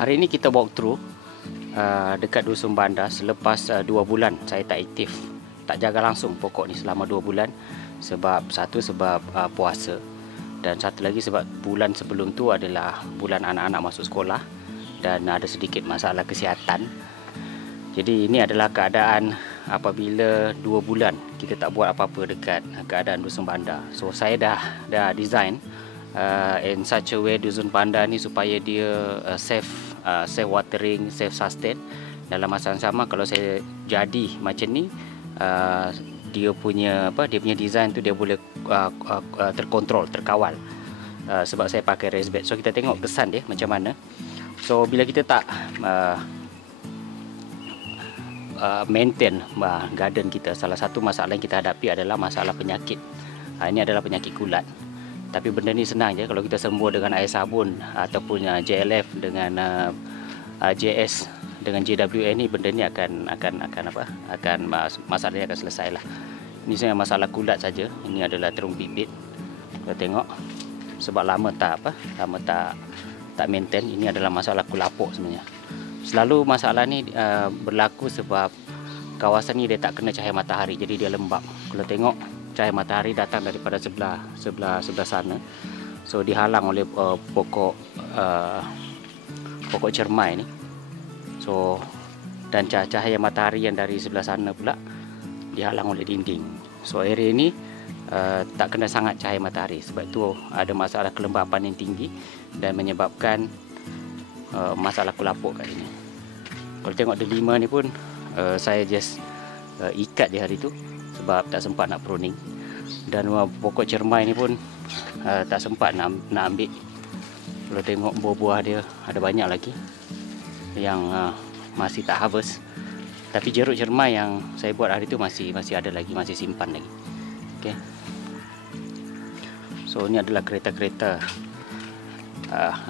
Hari ini kita walk through dekat Dusun Bandar selepas 2 bulan saya tak aktif, tak jaga langsung pokok ni selama 2 bulan. Sebab puasa, dan satu lagi sebab bulan sebelum tu adalah bulan anak-anak masuk sekolah dan ada sedikit masalah kesihatan. Jadi ini adalah keadaan apabila 2 bulan kita tak buat apa-apa dekat keadaan Dusun Bandar. So saya dah design in such a way Dusun Bandar ni supaya dia safe watering, safe sustain. Dalam masa yang sama, kalau saya jadi macam ni, dia punya design tu dia boleh terkontrol, terkawal, sebab saya pakai raised bed. So kita tengok kesan dia macam mana. So bila kita tak maintain garden kita, salah satu masalah yang kita hadapi adalah masalah penyakit. Ini adalah penyakit kulat. Tapi benda ni senang je kalau kita sembuh dengan air sabun ataupun JLF dengan JS dengan JWN ni, benda ni akan masalah ni akan selesai lah. Ini sebenarnya masalah kulat saja. Ini adalah terung bibit. Kita tengok sebab lama tak maintain. Ini adalah masalah kulapuk sebenarnya. Selalu masalah ni berlaku sebab kawasan ni dia tak kena cahaya matahari, jadi dia lembab. Kalau tengok cahaya matahari datang daripada sebelah sana. So dihalang oleh pokok cermai ni. So dan cahaya matahari yang dari sebelah sana pula dihalang oleh dinding. So area ni tak kena sangat cahaya matahari, sebab itu ada masalah kelembapan yang tinggi dan menyebabkan masalah kulapuk kat sini. Kalau tengok delima ni pun saya just ikat je hari tu sebab tak sempat nak pruning. Dan pokok cermai ni pun tak sempat nak ambil. Kalau tengok buah-buah dia ada banyak lagi yang masih tak harvest. Tapi jeruk cermai yang saya buat hari tu masih ada lagi, masih simpan lagi. Okay. So ini adalah kereta-kereta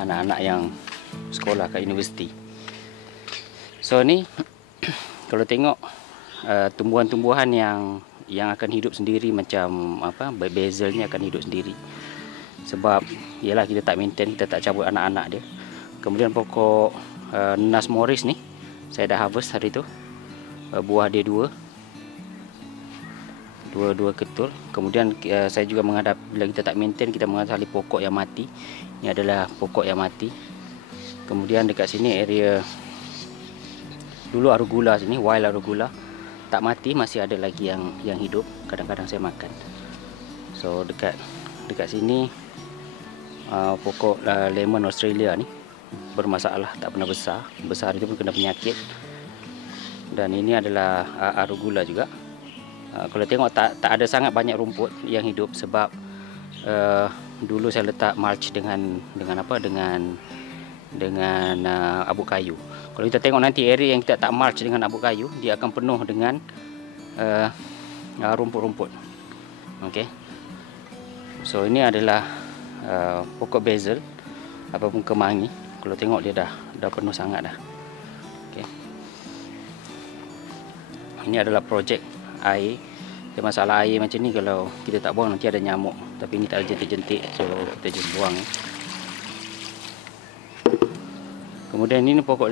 anak-anak yang sekolah kat universiti. So ni kalau tengok tumbuhan-tumbuhan yang akan hidup sendiri, macam basil ni akan hidup sendiri. Sebab ialah kita tak maintain, kita tak cabut anak-anak dia. Kemudian pokok Nas Morris ni saya dah harvest hari tu. Buah dia dua ketul. Kemudian saya juga menghadap, bila kita tak maintain, kita menghadapi pokok yang mati. Ini adalah pokok yang mati. Kemudian dekat sini area dulu arugula, sini wild arugula tak mati, masih ada lagi yang hidup. Kadang-kadang saya makan. So dekat sini pokok lemon Australia ni bermasalah, tak pernah besar itu pun kena penyakit. Dan ini adalah arugula juga. Kalau tengok tak ada sangat banyak rumput yang hidup, sebab dulu saya letak mulch dengan abu kayu. Kalau kita tengok nanti area yang kita tak mulch dengan abu kayu, dia akan penuh dengan rumput-rumput. Okey. So ini adalah pokok basil ataupun kemangi. Kalau tengok dia dah penuh sangat dah. Okey. Ini adalah projek air. Dia masalah air macam ni, kalau kita tak buang nanti ada nyamuk. Tapi ini tak ada jentik-jentik, so kita just buang. Kemudian ini pokok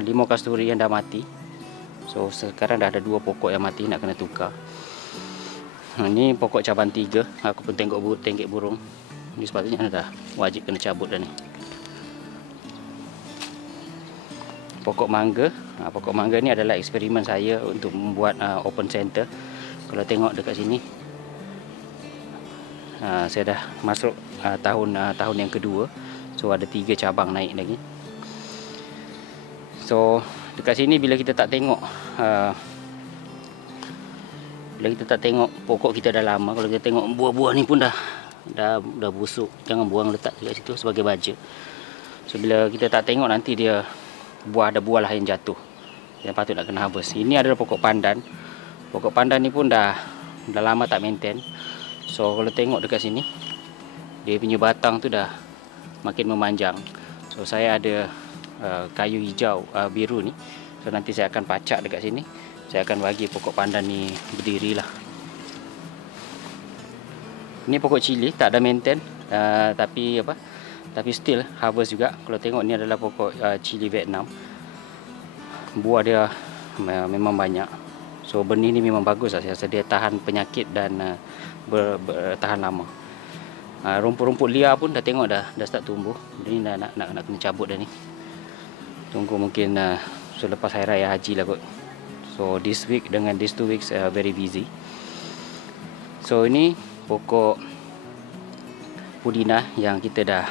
limau kasturi yang dah mati. So sekarang dah ada 2 pokok yang mati, nak kena tukar. Ini pokok caban 3. Aku pun tengok tengkek burung. Ini sepatutnya dah wajib kena cabut dah ni. Pokok mangga. Pokok mangga ni adalah eksperimen saya untuk membuat open center. Kalau tengok dekat sini, saya dah masuk tahun yang kedua. So ada 3 cabang naik lagi. So dekat sini bila kita tak tengok pokok kita dah lama, kalau kita tengok buah-buah ni pun dah busuk. Jangan buang, letak dekat situ sebagai baja. So bila kita tak tengok, nanti dia ada buah lah yang jatuh, yang patut nak kena harvest. Ini adalah pokok pandan. Pokok pandan ni pun dah lama tak maintain. So kalau tengok dekat sini, dia punya batang tu dah makin memanjang. So saya ada kayu hijau biru ni. So nanti saya akan pacak dekat sini. Saya akan bagi pokok pandan ni berdiri lah. Ini pokok cili, tak ada maintain, tapi Tapi still harvest juga. Kalau tengok ni adalah pokok cili Vietnam. Buah dia memang banyak. So benih ni memang bagus lah. Saya rasa dia tahan penyakit dan tahan lama. Rumput-rumput liar pun dah tengok dah start tumbuh. Ini dah nak kena cabut dah ni. Tunggu mungkin selepas Hari Raya Haji lah kot. So this week dengan these 2 weeks very busy. So ini pokok pudina yang kita dah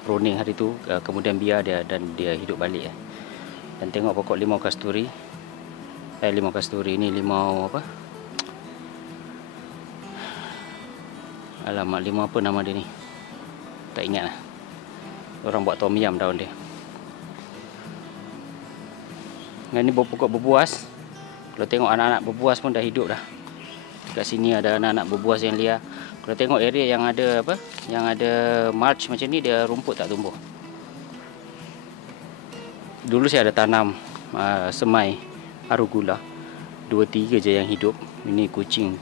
pruning hari tu, kemudian biar dia dan dia hidup balik. Dan tengok pokok limau kasturi. Limau kasturi ni limau apa? Alamak, limau apa nama dia ni? Tak ingat lah. Orang buat tom yum daun dia. Dan ni pokok berbuas. Kalau tengok anak-anak berbuas pun dah hidup dah. Dekat sini ada anak-anak berbuas yang liar. Kalau tengok area yang ada apa? Yang ada mulch macam ni, dia rumput tak tumbuh. Dulu saya ada tanam semai arugula. 2-3 je yang hidup. Ini kucing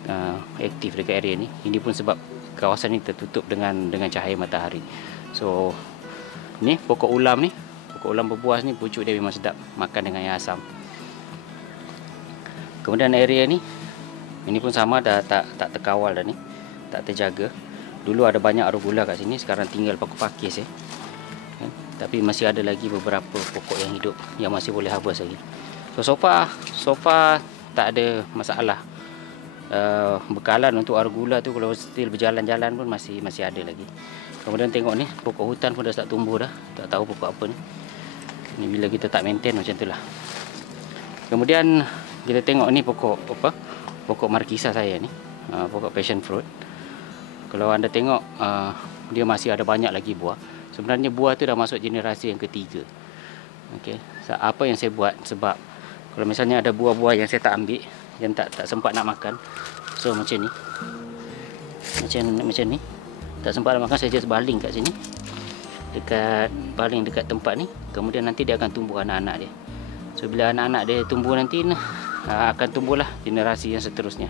aktif dekat area ni. Ini pun sebab kawasan ni tertutup dengan cahaya matahari. So ni pokok ulam ni. Pokok ulam berbuas ni pucuk dia memang sedap. Makan dengan yang asam. Kemudian area ni, ini pun sama, dah tak terkawal dah ni. Tak terjaga. Dulu ada banyak arugula kat sini, sekarang tinggal pakis tapi masih ada lagi beberapa pokok yang hidup yang masih boleh harvest lagi. So far tak ada masalah. Bekalan untuk arugula tu kalau still berjalan-jalan pun masih ada lagi. Kemudian tengok ni, pokok hutan pun dah start tumbuh dah. Tak tahu pokok apa ni. Ni bila kita tak maintain macam tu lah. Kemudian kita tengok ni pokok apa? Pokok markisa saya ni, pokok passion fruit. Kalau anda tengok, dia masih ada banyak lagi buah. Sebenarnya buah tu dah masuk generasi yang ketiga. Okey, apa yang saya buat, sebab kalau misalnya ada buah-buah yang saya tak ambil, yang tak sempat nak makan, so macam ni, macam ni, tak sempat nak makan, saya just baling kat sini, baling dekat tempat ni. Kemudian nanti dia akan tumbuh anak-anak dia. So bila anak-anak dia tumbuh nanti, akan tumbuhlah generasi yang seterusnya.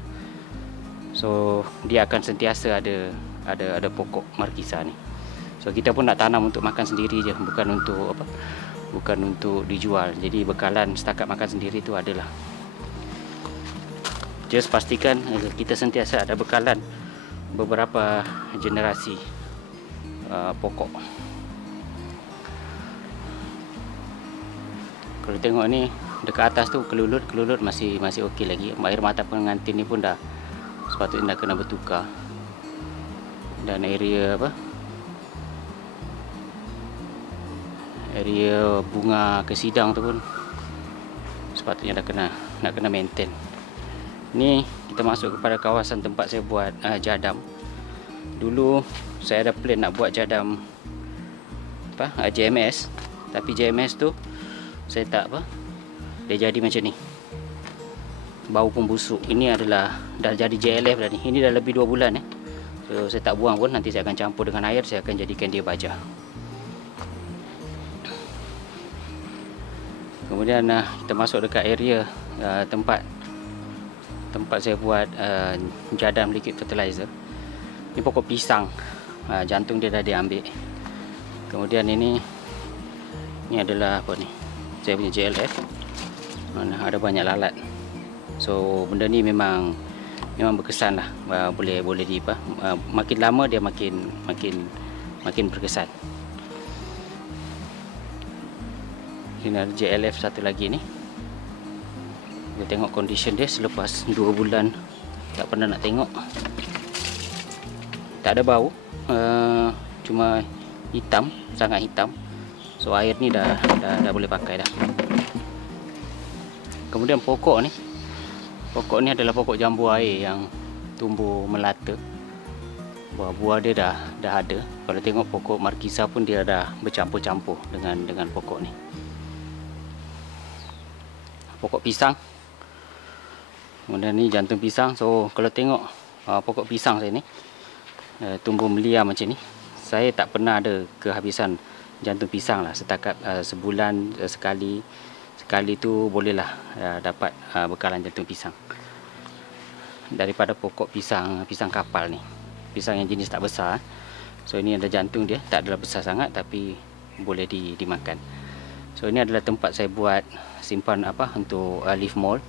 So dia akan sentiasa ada pokok markisa ni. So kita pun nak tanam untuk makan sendiri je, bukan untuk apa? Bukan untuk dijual. Jadi bekalan setakat makan sendiri tu adalah. Just pastikan kita sentiasa ada bekalan beberapa generasi pokok. Kalau tengok ni dekat atas tu kelulut masih okey lagi. Air mata pengantin ni pun dah sepatutnya dah kena bertukar. Dan area apa? Area bunga kesidang tu pun sepatutnya nak kena maintain. Ni kita masuk kepada kawasan tempat saya buat jadam. Dulu saya ada plan nak buat jadam JMS, tapi JMS tu saya tak dia jadi macam ni. Bau pun busuk. Ini adalah dah jadi JLF dah ni. Ini dah lebih 2 bulan So saya tak buang pun, nanti saya akan campur dengan air, saya akan jadikan dia baja. Kemudian kita masuk dekat area tempat saya buat jadam liquid fertilizer. Ini pokok pisang, jantung dia dah diambil. Kemudian ini adalah apa ni, saya punya JLF. Ada banyak lalat. So benda ni memang berkesan lah. Boleh di makin lama dia makin berkesan. Ini ada JLF satu lagi ni. Kita tengok condition dia selepas 2 bulan tak pernah nak tengok. Tak ada bau, cuma hitam, sangat hitam. So air ni dah boleh pakai dah. Kemudian pokok ni adalah pokok jambu air yang tumbuh melata. Buah dia dah ada. Kalau tengok pokok markisa pun dia dah bercampur-campur dengan pokok ni. Pokok pisang. Kemudian ni jantung pisang. So kalau tengok pokok pisang saya ni tumbuh meliar macam ni. Saya tak pernah ada kehabisan jantung pisang lah. Setakat sebulan sekali tu bolehlah dapat bekalan jantung pisang daripada pokok pisang kapal ni. Pisang yang jenis tak besar. So ini ada jantung dia, tak adalah besar sangat tapi boleh dimakan. So ini adalah tempat saya buat simpan apa untuk leaf mold.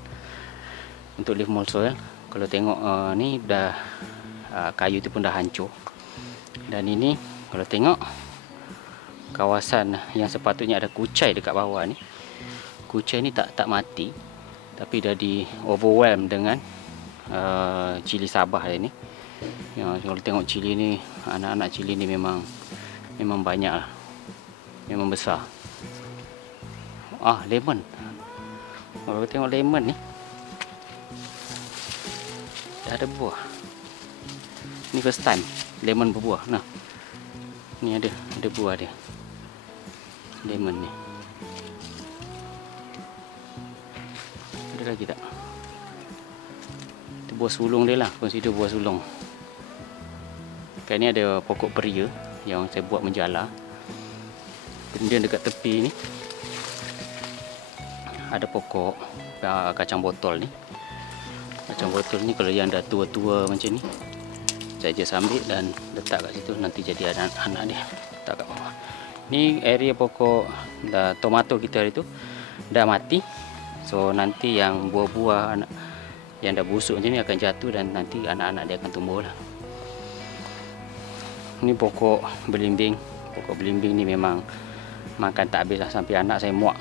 Untuk leaf mold soil. Kalau tengok ni dah kayu tu pun dah hancur. Dan ini kalau tengok kawasan yang sepatutnya ada kucai dekat bawah ni, kucai ni tak mati, tapi dah di overwhelm dengan cili Sabah ni. Kalau tengok cili ni, anak-anak cili ni memang banyak lah, memang besar. Lemon. Kalau tengok lemon ni dah ada buah. Ni first time lemon berbuah. Nah, ni ada buah dia, lemon ni. Ada lagi tak? Itu buah sulung dia lah, consider buah sulung. Kan ni ada pokok peria yang saya buat menjala. Kemudian dekat tepi ni ada pokok kacang botol ni. Kacang botol ni kalau yang dah tua-tua macam ni, saya just ambil dan letak kat situ, nanti jadi anak-anak dia. Letak kat bawah. Ni area pokok tomato kita itu dah mati. So nanti yang buah-buah yang dah busuk macam ni akan jatuh dan nanti anak-anak dia akan tumbuh lah. Ni pokok belimbing. Pokok belimbing ni memang makan tak habis lah, sampai anak saya muak.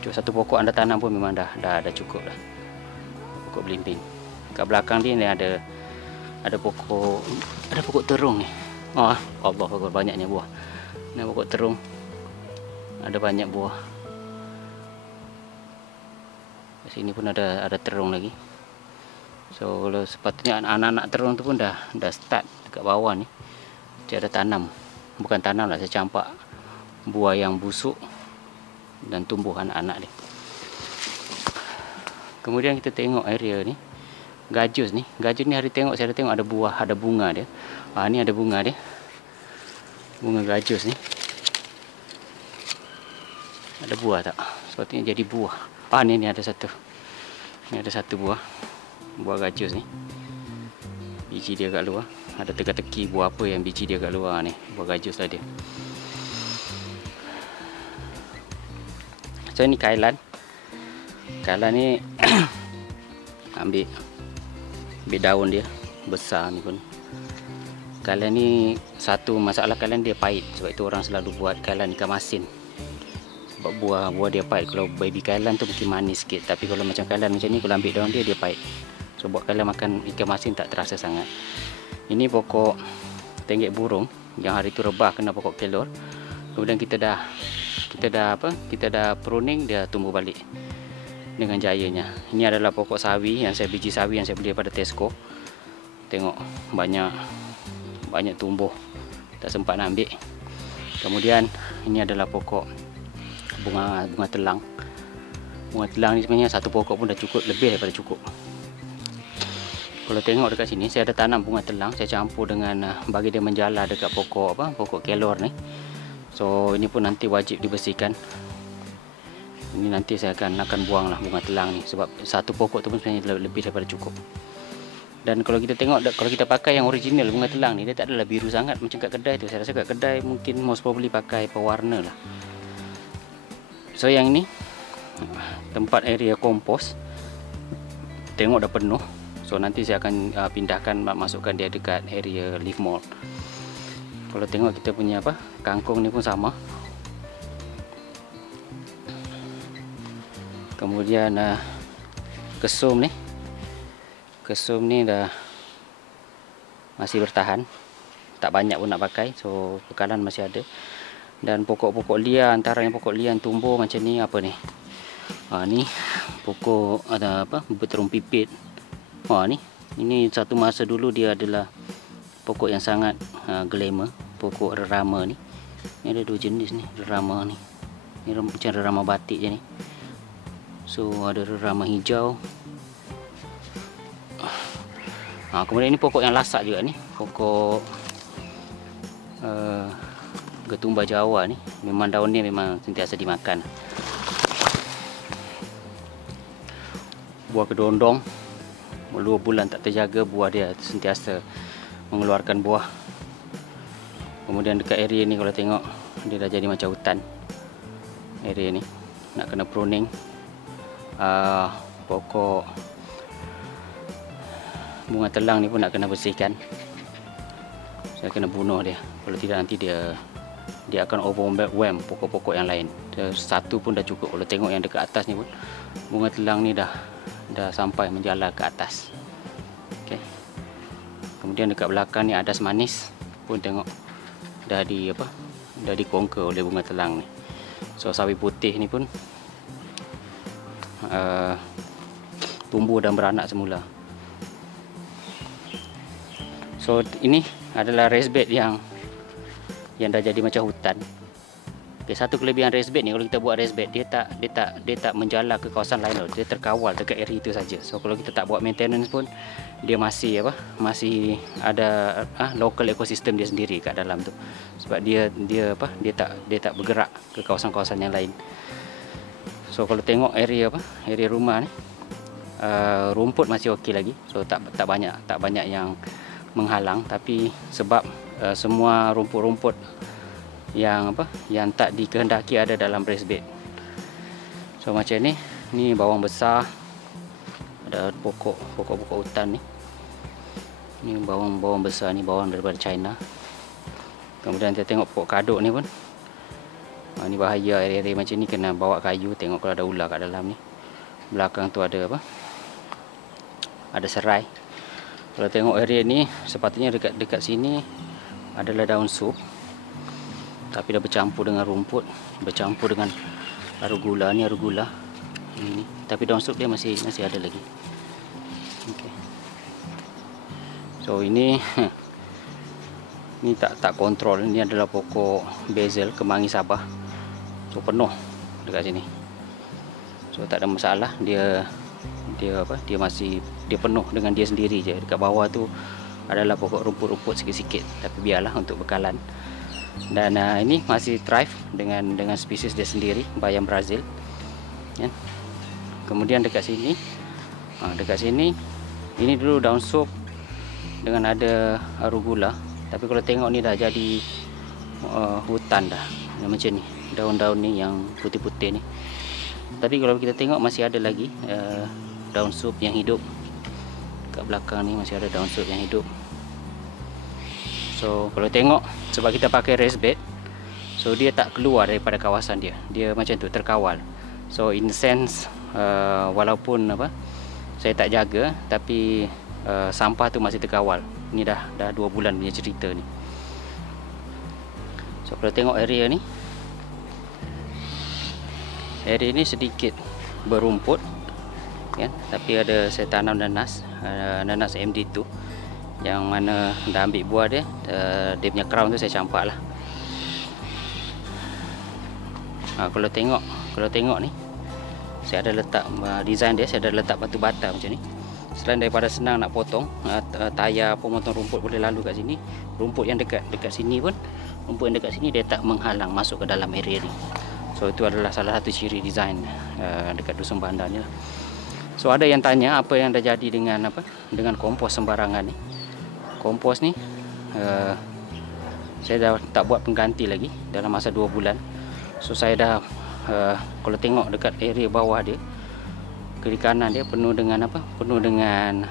Cuma satu pokok anda tanam pun memang dah cukup lah. Pokok belimbing. Kat belakang dia ni ada pokok terung ni. Allah, banyaknya buah. Ni pokok terung. Ada banyak buah. Di sini pun ada terung lagi. So kalau sepatutnya anak-anak terung tu pun dah start dekat bawah ni. Dia ada tanam. Bukan tanam lah, saya campak buah yang busuk dan tumbuh anak-anak dia. Kemudian kita tengok area ni, gajus ni. Gajus ni saya tengok ada buah, ada bunga dia. Ni ada bunga dia. Bunga gajus ni. Ada buah tak? Sepatutnya jadi buah. Ni ada satu. Ni ada satu buah. Buah gajus ni. Biji dia kat luar. Ada teka-teki buah apa yang biji dia kat luar ni. Buah gajus lah dia. So ni kailan. Kailan ni ambil daun dia besar ni pun. Kailan ni satu masalah, kailan dia pahit. Sebab itu orang selalu buat kailan ikan masin. Sebab buah dia pahit. Kalau baby kailan tu mungkin manis sikit. Tapi kalau macam kailan macam ni, kalau ambil daun dia pahit. So buat kailan makan ikan masin tak terasa sangat. Ini pokok tenggek burung yang hari tu rebah kena pokok kelor. Kemudian kita dah pruning, dia tumbuh balik dengan jayanya. Ini adalah pokok sawi yang biji sawi yang saya beli daripada Tesco. Tengok banyak tumbuh. Tak sempat nak ambil. Kemudian ini adalah pokok bunga telang. Bunga telang ni sebenarnya satu pokok pun dah cukup, lebih daripada cukup. Kalau tengok dekat sini, saya ada tanam bunga telang. Saya campur dengan bagi dia menjala dekat pokok kelor ni. So ini pun nanti wajib dibersihkan. Ini nanti saya akan buang lah bunga telang ni, sebab satu pokok tu pun sebenarnya lebih daripada cukup. Dan kalau kita tengok, kalau kita pakai yang original bunga telang ni, dia tak adalah biru sangat macam kat kedai tu. Saya rasa kat kedai mungkin most probably pakai pewarna lah. So yang ini tempat area kompos. Tengok dah penuh. So nanti saya akan pindahkan, masukkan dia dekat area leaf mold. Kalau tengok kita punya kangkung ni pun sama. Kemudian kesum ni dah masih bertahan. Tak banyak pun nak pakai, so bekalan masih ada. Dan pokok-pokok liar, antaranya pokok liar yang tumbuh macam ni, apa ni? Ni pokok ada beterung pipit. Ini satu masa dulu dia adalah pokok yang sangat glamour, pokok rerama ni. Ni ada dua jenis ni, rerama ni. Ni macam rerama batik je ni. So ada rerama hijau. Kemudian ini pokok yang lasak juga ni, pokok ketumbar Jawa ni. Memang daun ni memang sentiasa dimakan. Buah kedondong, 2 bulan tak terjaga, buah dia sentiasa mengeluarkan buah. Kemudian dekat area ni kalau tengok, dia dah jadi macam hutan. Area ni nak kena pruning. Pokok bunga telang ni pun nak kena bersihkan. Saya kena bunuh dia. Kalau tidak nanti dia akan overwhelm pokok-pokok yang lain. Satu pun dah cukup. Kalau tengok yang dekat atas ni pun, bunga telang ni dah sampai menjala ke atas. Okey. Kemudian dekat belakang ni adas manis pun tengok dah dikongker oleh bunga telang ni. So sawi putih ni pun tumbuh dan beranak semula. So ini adalah raised bed yang dah jadi macam hutan. Okay, satu kelebihan raised bed ni, kalau kita buat raised bed, dia tak menjala ke kawasan lain. Dia terkawal dekat area itu saja. So kalau kita tak buat maintenance pun, dia masih ada local ekosistem dia sendiri kat dalam tu. Sebab dia tak bergerak ke kawasan-kawasan yang lain. So kalau tengok area rumah ni, rumput masih okey lagi. So tak banyak yang menghalang, tapi sebab semua rumput-rumput yang tak dikehendaki ada dalam raised bed. So macam ni bawang besar, ada pokok hutan ni. Ni bawang besar ni, bawang daripada China. Kemudian kita tengok pokok kaduk ni pun. Ni bahaya area macam ni, kena bawa kayu. Tengok kalau ada ular kat dalam ni. Belakang tu ada ada serai. Kalau tengok area ni, sepatutnya dekat sini adalah daun sup, tapi dah bercampur dengan rumput, bercampur dengan arugula. Ni arugula ini, tapi daun sup dia masih ada lagi. Okay. So ini tak kontrol. Ini adalah pokok basil, kemangi Sabah. So penuh dekat sini. So tak ada masalah, dia penuh dengan dia sendiri je. Dekat bawah tu adalah pokok rumput-rumput sikit-sikit, tapi biarlah untuk bekalan. Dan ini masih thrive dengan spesies dia sendiri, bayam Brazil. Ya. Kemudian dekat sini, ini dulu daun sup dengan ada arugula, tapi kalau tengok ni dah jadi hutan dah. Macam ni, daun-daun ni yang putih-putih ni. Tapi kalau kita tengok masih ada lagi daun sup yang hidup. Kat belakang ni masih ada daun sup yang hidup. So kalau tengok, sebab kita pakai raised bed, so dia tak keluar daripada kawasan dia. Dia macam tu, terkawal. So in sense, walaupun saya tak jaga, tapi sampah tu masih terkawal. Ni dah 2 bulan punya cerita ni. So kalau tengok area ni sedikit berumput, kan? Tapi ada saya tanam nanas MD2, yang mana dah ambil buah dia. Dia punya crown tu saya campak lah. Kalau tengok ni, saya ada letak design dia, saya ada letak batu bata macam ni. Selain daripada senang nak potong, tayar pemotong rumput boleh lalu kat sini. Rumput yang dekat sini pun, dia tak menghalang masuk ke dalam area ni. So itu adalah salah satu ciri design dekat Dusun Bandar ni lah. So ada yang tanya apa yang dah jadi dengan kompos sembarangan ni. Kompos ni saya dah tak buat pengganti lagi dalam masa 2 bulan. So saya dah kalau tengok dekat area bawah dia, kiri kanan dia penuh dengan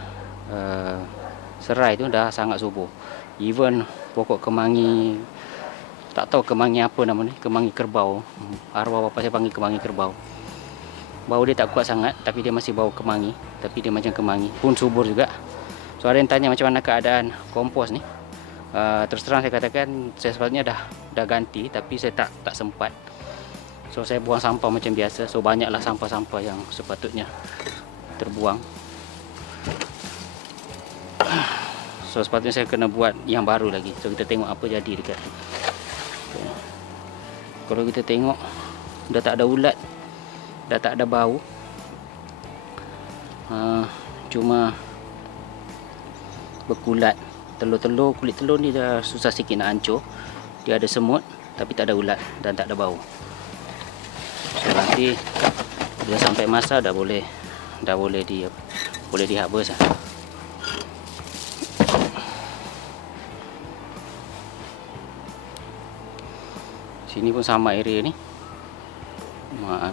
serai tu dah sangat subur. Even pokok kemangi, tak tahu kemangi apa nama ni, kemangi kerbau. Arwah bapa saya panggil kemangi kerbau. Bau dia tak kuat sangat, tapi dia masih bau kemangi, tapi dia macam kemangi, pun subur juga. So ada yang tanya macam mana keadaan kompos ni. Terus terang saya katakan, saya sepatutnya dah ganti, tapi saya tak sempat. So saya buang sampah macam biasa. So banyaklah sampah-sampah yang sepatutnya terbuang. So sepatutnya saya kena buat yang baru lagi. So kita tengok apa jadi dekat. Kalau kita tengok, dah tak ada ulat, dah tak ada bau. Cuma berkulat. Telur-telur, kulit telur ni dah susah sikit nak hancur. Dia ada semut, tapi tak ada ulat dan tak ada bau. So nanti bila sampai masa dah boleh dihabis lah. Sini pun sama area ni.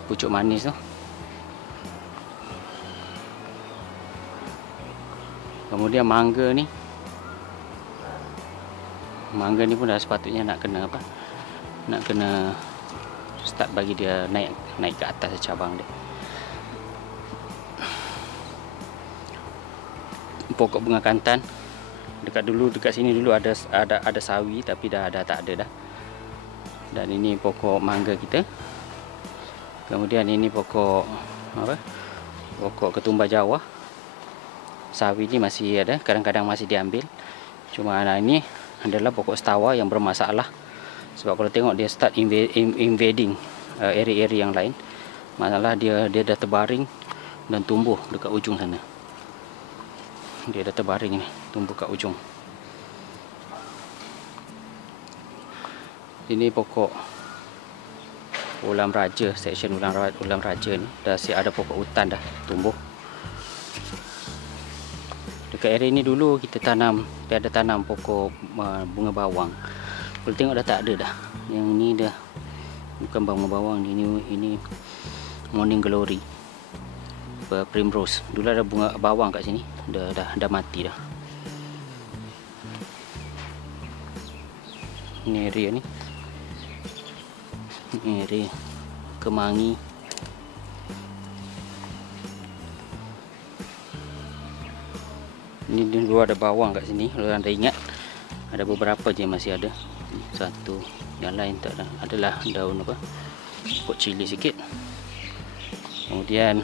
Pucuk manis tu. Kemudian mangga ni. Mangga ni pun dah sepatutnya nak kena apa? Nak kena start bagi dia naik ke atas cabang dia. Pokok bunga kantan. Dekat sini dulu ada sawi, tapi dah tak ada dah. Dan ini pokok mangga kita. Kemudian ini pokok apa? Pokok ketumbar Jawa. Sawi ni masih ada, kadang-kadang masih diambil. Cuma ini adalah pokok setawa yang bermasalah. Sebab kalau tengok dia start invading area-area yang lain. Masalah dia dah terbaring dan tumbuh dekat ujung sana. Dia dah terbaring ni, tumbuh kat ujung. Ini pokok ulam raja, section ulam raja ni dah siap ada pokok hutan dah tumbuh. Dekat area ni dulu kita tanam pokok bunga bawang. Kalau tengok dah tak ada dah. Yang ni dah bukan bunga bawang, ini morning glory, primrose. Dulu ada bunga bawang kat sini, dah mati dah. Ini area ni. Ini area kemangi. Ini dulu ada bawang kat sini. Kalau anda ingat, ada beberapa je masih ada. Satu, yang lain tak ada. Adalah daun apa? Pokok cili sikit. Kemudian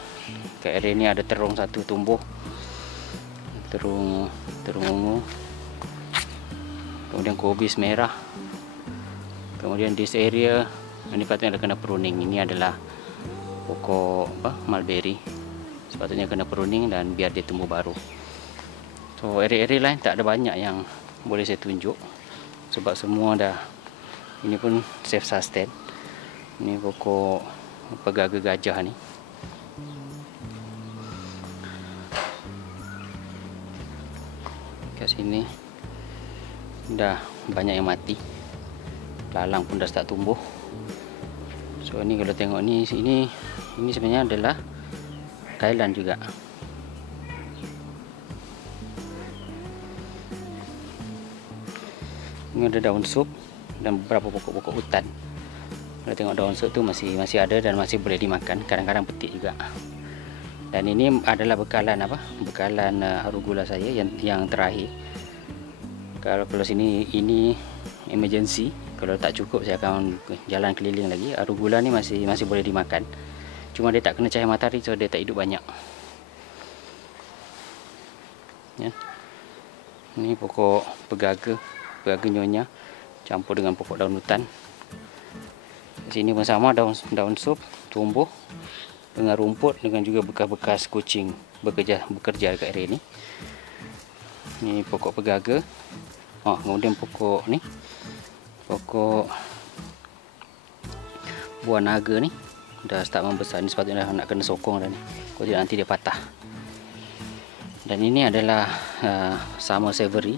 kat area ni ada terung satu tumbuh. Terung ungu. Kemudian kubis merah. Kemudian this area ini patutnya kena pruning. Ini adalah pokok mulberry. Sepatutnya kena pruning dan biar dia tumbuh baru. So area-area lain tak ada banyak yang boleh saya tunjuk. Sebab semua dah, ini pun self sustain. Ini pokok pegaga gajah ni. Kat sini dah banyak yang mati. Lalang pun dah start tumbuh. So ni kalau tengok ni, ini sebenarnya adalah kailan juga. Ini ada daun sup dan beberapa pokok-pokok hutan. Kalau tengok daun sup tu masih ada dan masih boleh dimakan. Kadang-kadang petik juga. Dan ini adalah bekalan Bekalan arugula saya yang terakhir. Kalau sini ini emergency. Kalau tak cukup saya akan jalan keliling lagi. Arugula ni masih boleh dimakan. Cuma dia tak kena cahaya matahari, so dia tak hidup banyak. Ya. Ini pokok pegaga nyonya campur dengan pokok daun hutan. Di sini pun sama, daun sup tumbuh dengan rumput, dengan juga bekas-bekas kucing bekerja dekat area ni. Ini pokok pegaga. Kemudian pokok ni, pokok buah naga ni dah start membesar. Ni sepatutnya nak kena sokong dah ni, kalau tidak nanti dia patah. Dan ini adalah summer savory,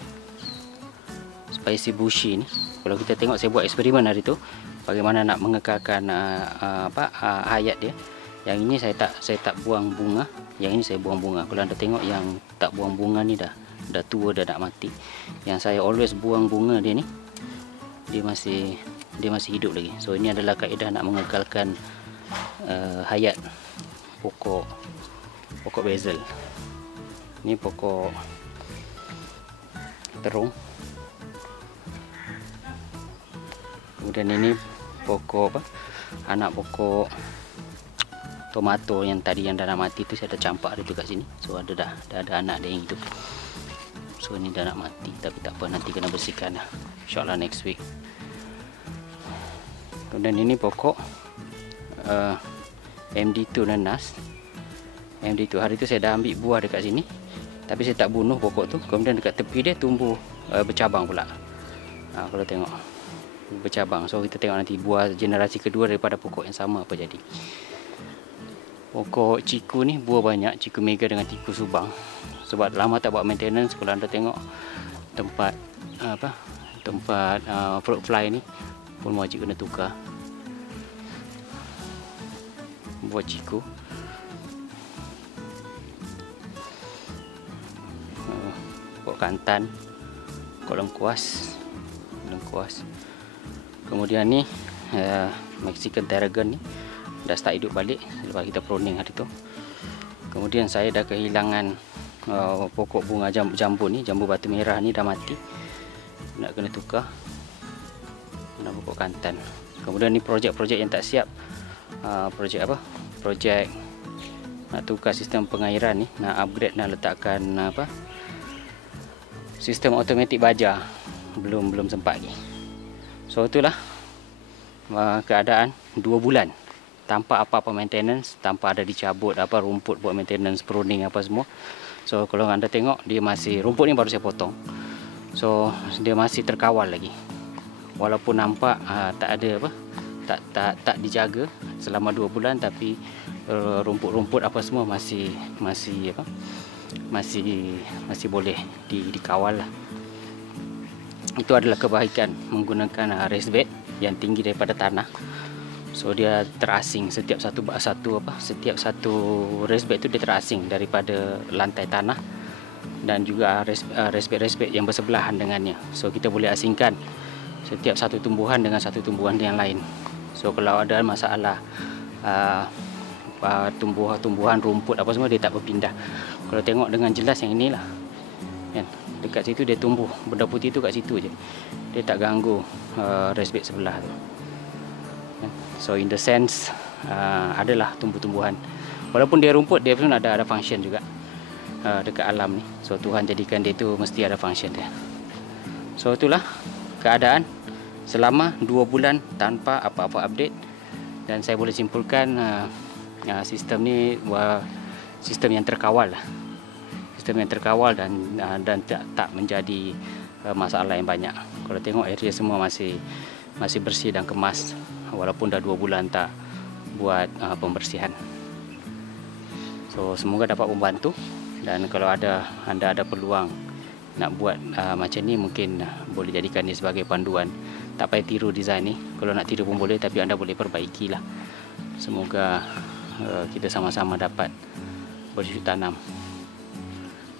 spicy bushy ni. Kalau kita tengok, saya buat eksperimen hari tu, bagaimana nak mengekalkan hayat dia. Yang ini saya tak buang bunga, yang ini saya buang bunga. Kalau anda tengok yang tak buang bunga ni dah tua, dah nak mati. Yang saya always buang bunga dia ni, dia masih hidup lagi. So ini adalah kaedah nak mengekalkan hayat pokok basil. Ini pokok terung. Kemudian ini pokok anak pokok tomato yang tadi yang dah nak mati tu, saya dah campak dia tu kat sini. So dah ada anak dia yang hidup. So ini dah nak mati, tapi tak apa, nanti kena bersihkan lah, InsyaAllah next week. Kemudian ini pokok MD2 nanas. MD2 hari tu saya dah ambil buah dekat sini, tapi saya tak bunuh pokok tu. Kemudian dekat tepi dia tumbuh bercabang pula. Kalau tengok bercabang. So kita tengok nanti buah generasi kedua daripada pokok yang sama apa jadi. Pokok ciku ni buah banyak, ciku mega dengan ciku subang. Sebab lama tak buat maintenance. Kalau anda tengok tempat fruit fly ni pun wajib kena tukar. Buat ciku. Pokok kantan, pokok lengkuas. Kemudian ni Mexican Tarragon ni dah start hidup balik lepas kita pruning hari tu. Kemudian saya dah kehilangan pokok bunga jambu ni, jambu batu merah ni dah mati. Nak kena tukar. Dan pokok kantan. Kemudian ni projek-projek yang tak siap. Projek apa? Projek nak tukar sistem pengairan ni, nak upgrade, nak letakkan sistem automatik baja. Belum sempat lagi. So itulah keadaan 2 bulan tanpa apa-apa maintenance, tanpa ada dicabut rumput buat maintenance, pruning apa semua. So kalau anda tengok, dia masih, rumput ni baru saya potong. So dia masih terkawal lagi. Walaupun nampak tak ada tak dijaga selama 2 bulan, tapi rumput-rumput apa semua masih boleh dikawal lah. Itu adalah kebaikan menggunakan raised bed yang tinggi daripada tanah. So dia terasing, setiap satu raised bed tu dia terasing daripada lantai tanah, dan juga raised bed yang bersebelahan dengannya. So kita boleh asingkan setiap satu tumbuhan dengan satu tumbuhan yang lain. So kalau ada masalah tumbuhan rumput apa semua, dia tak berpindah. Kalau tengok dengan jelas yang inilah, kan, dekat situ dia tumbuh, benda putih tu kat situ je, dia tak ganggu raised bed sebelah tu. So in the sense adalah tumbuh-tumbuhan, walaupun dia rumput, dia pun ada function juga dekat alam ni. So Tuhan jadikan dia tu mesti ada function dia. So itulah keadaan selama 2 bulan tanpa apa-apa update. Dan saya boleh simpulkan sistem ni sistem yang terkawal lah. Sistem yang terkawal dan tak menjadi masalah yang banyak. Kalau tengok area semua masih bersih dan kemas, walaupun dah 2 bulan tak buat pembersihan. So semoga dapat membantu, dan kalau anda ada peluang nak buat macam ni, mungkin boleh jadikan ni sebagai panduan. Tak payah tiru design ni, kalau nak tiru pun boleh, tapi anda boleh perbaikilah. Semoga kita sama-sama dapat bercocok tanam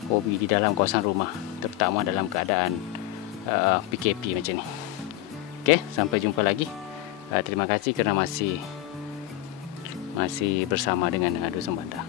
hobi di dalam kawasan rumah, terutama dalam keadaan PKP macam ni. Okey, sampai jumpa lagi. Terima kasih kerana masih bersama dengan Dusun Bandar.